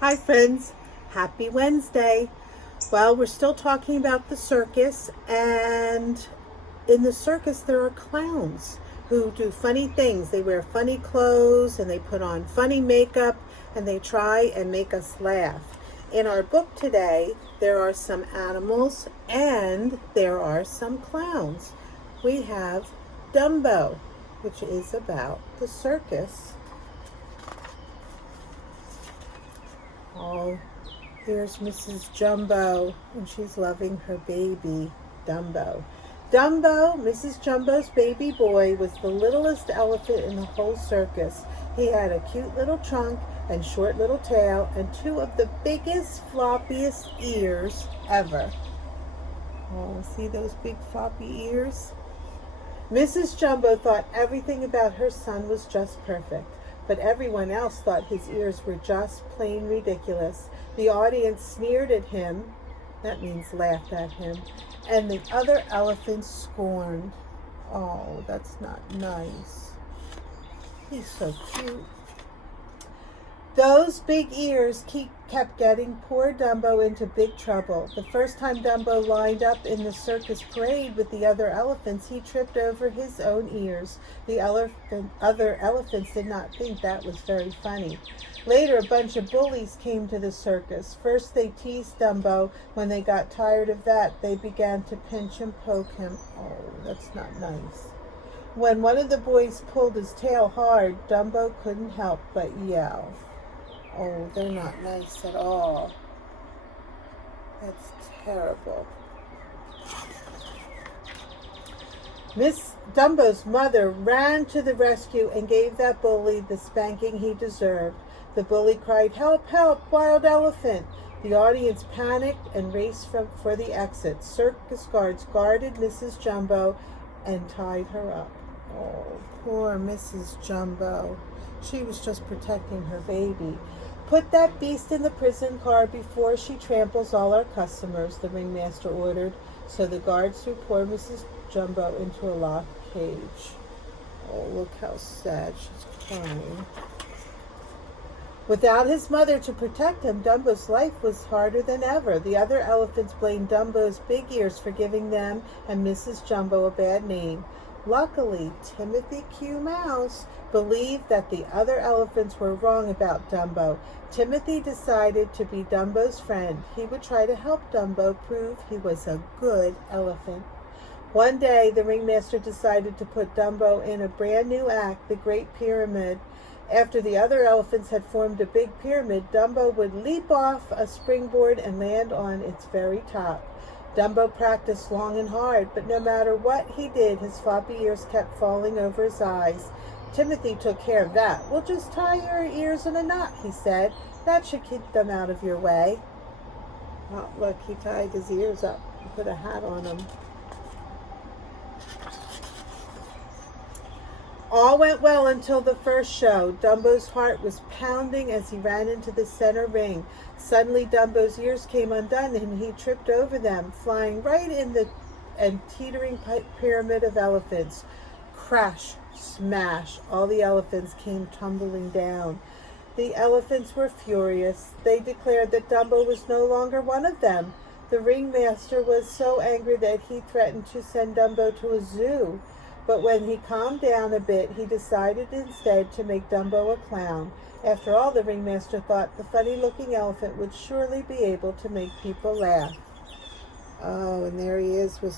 Hi friends, happy Wednesday. Well, we're still talking about the circus, and in the circus there are clowns who do funny things. They wear funny clothes and they put on funny makeup and they try and make us laugh. In our book today, there are some animals and there are some clowns. We have Dumbo, which is about the circus. Oh, here's Mrs. Jumbo, and she's loving her baby, Dumbo. Dumbo, Mrs. Jumbo's baby boy, was the littlest elephant in the whole circus. He had a cute little trunk and short little tail and two of the biggest, floppiest ears ever. Oh, see those big floppy ears? Mrs. Jumbo thought everything about her son was just perfect, but everyone else thought his ears were just plain ridiculous. The audience sneered at him, that means laughed at him, and the other elephants scorned. Oh, that's not nice. He's so cute. Those big ears kept getting poor Dumbo into big trouble. The first time Dumbo lined up in the circus parade with the other elephants, he tripped over his own ears. The other elephants did not think that was very funny. Later, a bunch of bullies came to the circus. First, they teased Dumbo. When they got tired of that, they began to pinch and poke him. Oh, that's not nice. When one of the boys pulled his tail hard, Dumbo couldn't help but yell. Oh, they're not nice at all. That's terrible. Miss Dumbo's mother ran to the rescue and gave that bully the spanking he deserved. The bully cried, "Help, help, wild elephant!" The audience panicked and raced for the exit. Circus guards guarded Mrs. Jumbo and tied her up. Oh, poor Mrs. Jumbo. She was just protecting her baby. "Put that beast in the prison car before she tramples all our customers," the ringmaster ordered. So the guards threw poor Mrs. Jumbo into a locked cage. Oh, look how sad she's crying. Without his mother to protect him, Dumbo's life was harder than ever. The other elephants blamed Dumbo's big ears for giving them and Mrs. Jumbo a bad name. Luckily, Timothy Q. Mouse believed that the other elephants were wrong about Dumbo. Timothy decided to be Dumbo's friend. He would try to help Dumbo prove he was a good elephant. One day, the ringmaster decided to put Dumbo in a brand new act, the Great Pyramid. After the other elephants had formed a big pyramid, Dumbo would leap off a springboard and land on its very top. Dumbo practiced long and hard, but no matter what he did, his floppy ears kept falling over his eyes. Timothy took care of that. "We'll just tie your ears in a knot," he said. "That should keep them out of your way." Oh, look, he tied his ears up and put a hat on them. All went well until the first show. Dumbo's heart was pounding as he ran into the center ring. Suddenly, Dumbo's ears came undone and he tripped over them, flying right in the teetering pyramid of elephants. Crash, smash, all the elephants came tumbling down. The elephants were furious. They declared that Dumbo was no longer one of them. The ringmaster was so angry that he threatened to send Dumbo to a zoo. But when he calmed down a bit, he decided instead to make Dumbo a clown. After all, the ringmaster thought the funny-looking elephant would surely be able to make people laugh. Oh, and there he is with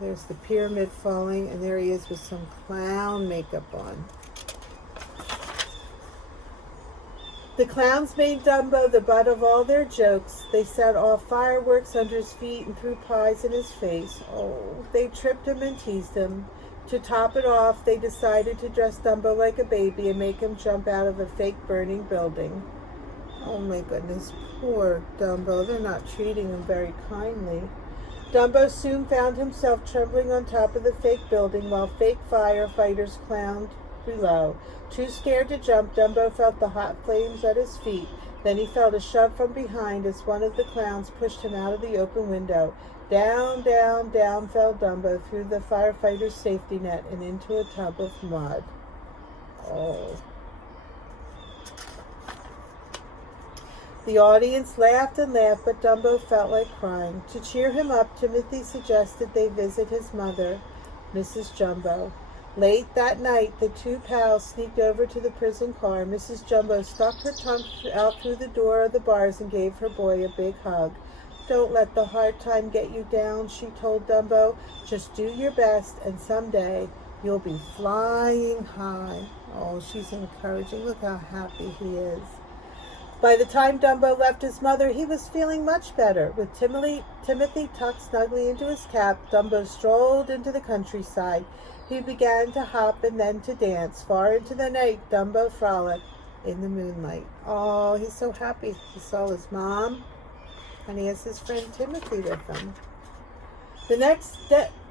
there's the pyramid falling, and there he is with some clown makeup on. The clowns made Dumbo the butt of all their jokes. They set off fireworks under his feet and threw pies in his face. Oh, they tripped him and teased him. To top it off, they decided to dress Dumbo like a baby and make him jump out of a fake burning building. Oh my goodness, poor Dumbo. They're not treating him very kindly. Dumbo soon found himself trembling on top of the fake building while fake firefighters clowned below. Too scared to jump, Dumbo felt the hot flames at his feet. Then he felt a shove from behind as one of the clowns pushed him out of the open window. Down, down, down fell Dumbo through the firefighter's safety net and into a tub of mud. Oh. The audience laughed and laughed, but Dumbo felt like crying. To cheer him up, Timothy suggested they visit his mother, Mrs. Jumbo. Late that night, the two pals sneaked over to the prison car. Mrs. Jumbo stuck her tongue out through the door of the bars and gave her boy a big hug. "Don't let the hard time get you down," she told Dumbo. "Just do your best, and someday you'll be flying high." Oh, she's encouraging. Look how happy he is. By the time Dumbo left his mother, he was feeling much better. With Timothy tucked snugly into his cap, Dumbo strolled into the countryside. He began to hop and then to dance. Far into the night, Dumbo frolicked in the moonlight. Oh, he's so happy. He saw his mom, and he has his friend Timothy with him. The next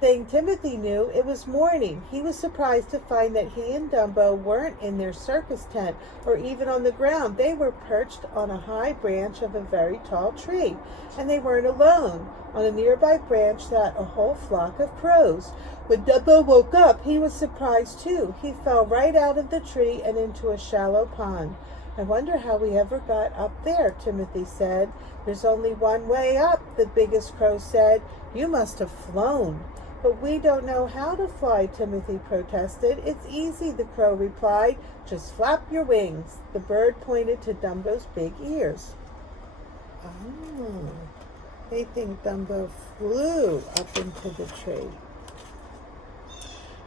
thing Timothy knew, it was morning. He was surprised to find that he and Dumbo weren't in their circus tent or even on the ground. They were perched on a high branch of a very tall tree, and they weren't alone. On a nearby branch sat a whole flock of crows. When Dumbo woke up, he was surprised too. He fell right out of the tree and into a shallow pond. "I wonder how we ever got up there," Timothy said. "There's only one way up," the biggest crow said. "You must have flown." "But we don't know how to fly," Timothy protested. "It's easy," the crow replied. "Just flap your wings." The bird pointed to Dumbo's big ears. Oh, they think Dumbo flew up into the tree.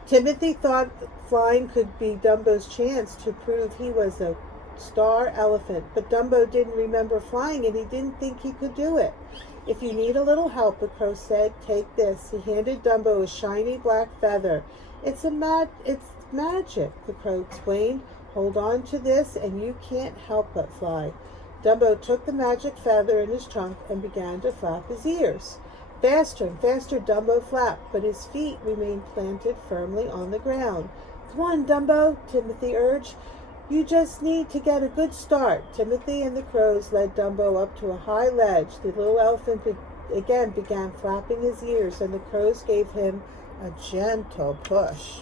Timothy thought flying could be Dumbo's chance to prove he was a star elephant, but Dumbo didn't remember flying and he didn't think he could do it. "If you need a little help," the crow said, "take this." He handed Dumbo a shiny black feather. It's magic," the crow explained. "Hold on to this and you can't help but fly." Dumbo took the magic feather in his trunk and began to flap his ears. Faster and faster Dumbo flapped, but his feet remained planted firmly on the ground. "Come on, Dumbo," Timothy urged. "You just need to get a good start." Timothy and the crows led Dumbo up to a high ledge. The little elephant again began flapping his ears, and the crows gave him a gentle push.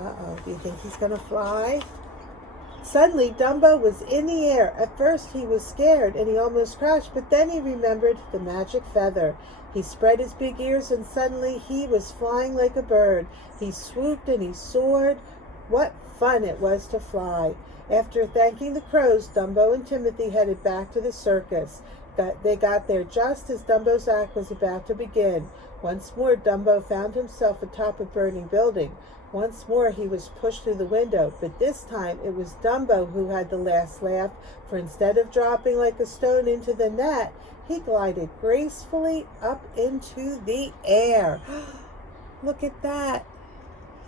Uh-oh, do you think he's going to fly? Suddenly, Dumbo was in the air. At first, he was scared, and he almost crashed, but then he remembered the magic feather. He spread his big ears, and suddenly he was flying like a bird. He swooped and he soared. What fun it was to fly. After thanking the crows, Dumbo and Timothy headed back to the circus. They got there just as Dumbo's act was about to begin. Once more, Dumbo found himself atop a burning building. Once more, he was pushed through the window, but this time it was Dumbo who had the last laugh, for instead of dropping like a stone into the net, he glided gracefully up into the air. Look at that.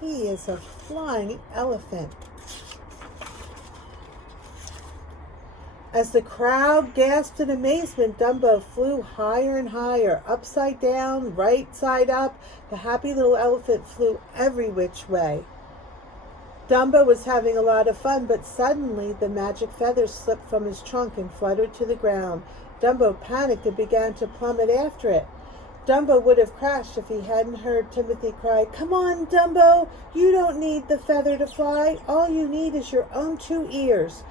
He is a flying elephant. As the crowd gasped in amazement, Dumbo flew higher and higher, upside down, right side up. The happy little elephant flew every which way. Dumbo was having a lot of fun, but suddenly the magic feather slipped from his trunk and fluttered to the ground. Dumbo panicked and began to plummet after it. Dumbo would have crashed if he hadn't heard Timothy cry, "Come on, Dumbo! You don't need the feather to fly. All you need is your own 2 ears."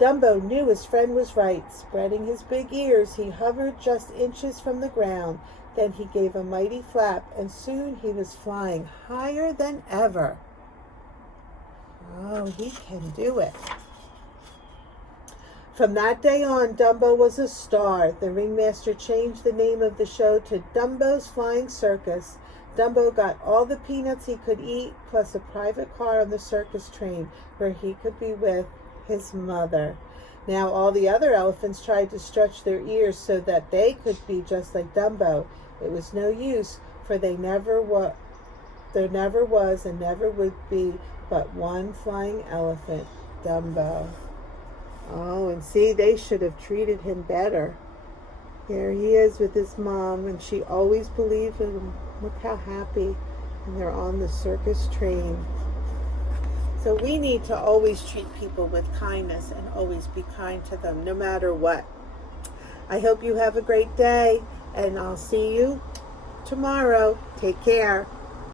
Dumbo knew his friend was right. Spreading his big ears, he hovered just inches from the ground. Then he gave a mighty flap, and soon he was flying higher than ever. Oh, he can do it. From that day on, Dumbo was a star. The ringmaster changed the name of the show to Dumbo's Flying Circus. Dumbo got all the peanuts he could eat, plus a private car on the circus train where he could be with his mother. Now all the other elephants tried to stretch their ears so that they could be just like Dumbo. It was no use, for there never was and never would be but one flying elephant, Dumbo. Oh, and see, they should have treated him better. Here he is with his mom, and she always believed in him. Look how happy. And they're on the circus train. So we need to always treat people with kindness and always be kind to them, no matter what. I hope you have a great day, and I'll see you tomorrow. Take care.